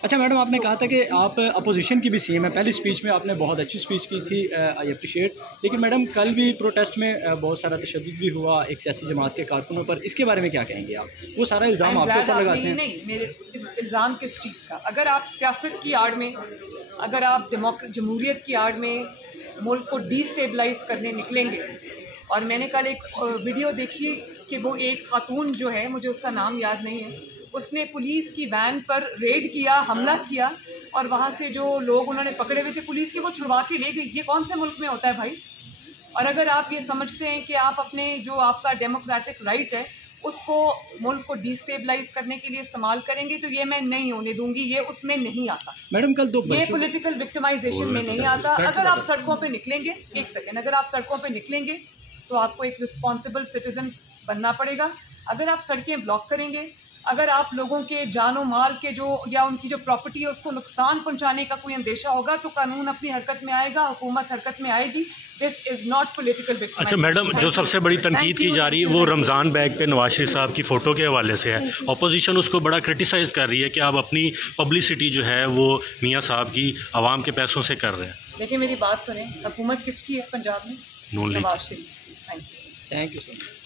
अच्छा मैडम, आपने कहा था कि आप अपोजिशन की भी सीएम है। पहली स्पीच में आपने बहुत अच्छी स्पीच की थी, आई अप्रिशिएट। लेकिन मैडम कल भी प्रोटेस्ट में बहुत सारा तशद्दुद भी हुआ एक सियासी जमात के कारकुनों पर, इसके बारे में क्या कहेंगे आप? वो सारा इल्ज़ाम आपके ऊपर लगाते हैं। नहीं, मेरे इस इल्ज़ाम किस चीज़ का? अगर आप सियासत की आड़ में, अगर आप जमहूरियत की आड़ में मुल्क को डिस्टेबलाइज करने निकलेंगे, और मैंने कल एक वीडियो देखी कि वो एक खातून जो है, मुझे उसका नाम याद नहीं है, उसने पुलिस की वैन पर रेड किया, हमला किया, और वहाँ से जो लोग उन्होंने पकड़े हुए थे पुलिस के, वो छुड़वा के ले गई। ये कौन से मुल्क में होता है भाई? और अगर आप ये समझते हैं कि आप अपने जो आपका डेमोक्रेटिक राइट है उसको मुल्क को डिस्टेबलाइज करने के लिए इस्तेमाल करेंगे, तो ये मैं नहीं होने दूंगी। ये उसमें नहीं आता मैडम। कल ये पॉलिटिकल विक्टिमाइजेशन में नहीं आता। अगर आप सड़कों पे निकलेंगे, एक सेकेंड, अगर आप सड़कों पे निकलेंगे तो आपको एक रिस्पॉन्सिबल सिटीजन बनना पड़ेगा। अगर आप सड़कें ब्लॉक करेंगे, अगर आप लोगों के जानो माल के जो या उनकी जो प्रॉपर्टी है उसको नुकसान पहुंचाने का कोई अंदेशा होगा, तो कानून अपनी हरकत में आएगा, हुकूमत हरकत में आएगी। This is not political victimisation. अच्छा मैडम, जो सबसे बड़ी तनकीद की जा रही है वो रमज़ान बैग पे नवाज शरीफ साहब की फ़ोटो के हवाले से है। अपोजिशन उसको बड़ा क्रिटिसाइज़ कर रही है कि आप अपनी पब्लिसिटी जो है वो मियाँ साहब की आवाम के पैसों से कर रहे हैं। देखिए मेरी बात सुने, हुकूमत किसकी है पंजाब में? Nawaz Sharif. Thank you sir.